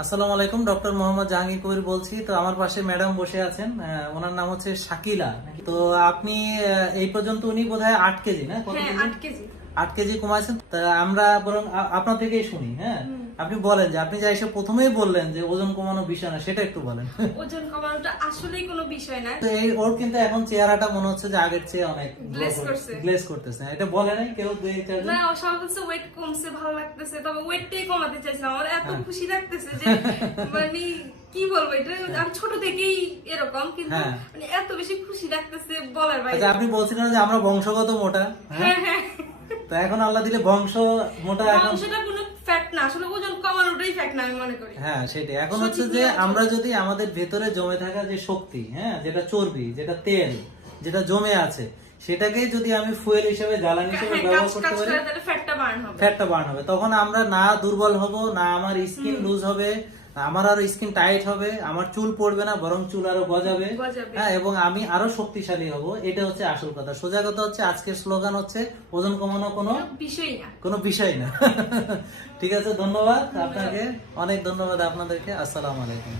আসসালামু আলাইকুম, ডক্টর মোহাম্মদ জাহাঙ্গীর কবির বলছি। তো আমার পাশে ম্যাডাম বসে আছেন, ওনার নাম হচ্ছে শাকিলা। তো আপনি এই পর্যন্ত উনি বোধহয় 8 কেজি না কত হ্যাঁ, কেজি? 8 কেজি। 8 কেজি কমাইছেন। তা আমরা বরং আপনার থেকেই শুনি। হ্যাঁ, আপনি বলেন যে আপনি যা এসে প্রথমেই বললেন যে ওজন কমানো বিষয় না, সেটা একটু বলেন। ওজন কমানোটা আসলেই কোনো বিষয় না। তো এই ওর কিন্তু এখন চেহারাটা মনে হচ্ছে যে আগের চেয়ে অনেক Glaze করছে। গ্লেজ করতেছে। এটা বলে নাই কেউ, 2-4 জন? না, ও সবাই বলছে ওয়েট কমছে, ভালো লাগতেছে, তবে ওয়েটটাই কমাতে চাইছিলাম। আমার এত হ্যাঁ। খুশি লাগতেছে যে মানে কি বলবো, এটা আমি ছোট থেকেই এরকম, কিন্তু হ্যাঁ। মানে এত বেশি খুশি লাগতেছে বলার বাইরে। আচ্ছা, আপনি বলছিলেন যে আমরা বংশগত মোটা। হ্যাঁ, হ্যাঁ, হ্যাঁ। তো এখন আল্লাহ দিলে বংশ মোটা। এখন সেটা কোনো ফ্যাক্ট না, আসলে ওজন কমানোটাই ফ্যাক্ট না আমি মনে করি। হ্যাঁ, সেটাই। এখন হচ্ছে সঠিক যে নিয়ম আমরা চলছে। যদি আমাদের ভেতরে জমে থাকা যে শক্তি, হ্যাঁ, যেটা চর্বি, যেটা তেল, যেটা জমে আছে, সেটাকে যদি আমি ফুয়েল হিসেবে, জ্বালানি হিসেবে হ্যাঁ, ব্যবহার কাজ করতে পারি, করে তাহলে ফ্যাটটা বার্ন হবে। ফ্যাটটা বার্ন হবে। তখন আমরা না দুর্বল হব, না আমার স্কিন লুজ হবে, আমার আরো স্কিন টাইট হবে, আমার চুল পড়বে না, বরং চুল আরো গজাবে। গজাবে। হ্যাঁ, এবং আমি আরো শক্তিশালী হব। এটা হচ্ছে আসল কথা। সোজা কথা হচ্ছে আজকের স্লোগান হচ্ছে ওজন কমানো কোনো বিষয় না। কোনো বিষয় না। ঠিক আছে, ধন্যবাদ আপনাকে, অনেক ধন্যবাদ আপনাদেরকে। আসসালামু আলাইকুম।